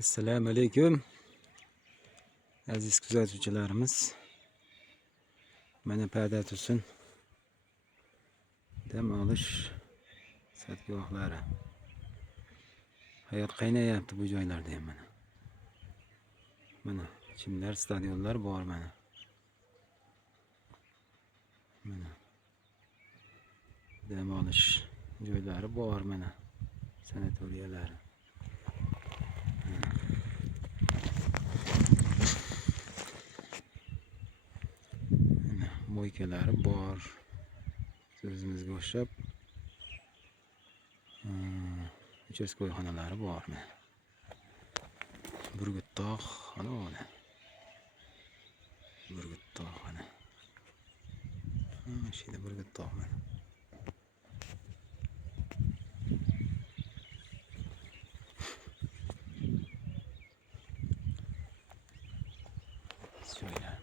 Assalomu alaykum aziz kuzatuvchilarimiz. Mana Pada Tursun dam olish sadgohlari. Hayot qaynayapti bu joylarda ham mana. Mana chimlar, stadionlar bor mana. Mana dam olish joylari bor mana. Sanatoriyalari. Mo'ykalari bor. O'zimizga o'xshab uchastko'yxonalari bor mana. Burgutdog' mana. Burgutdog' mana. Shida Burgutdog' mana. Joylar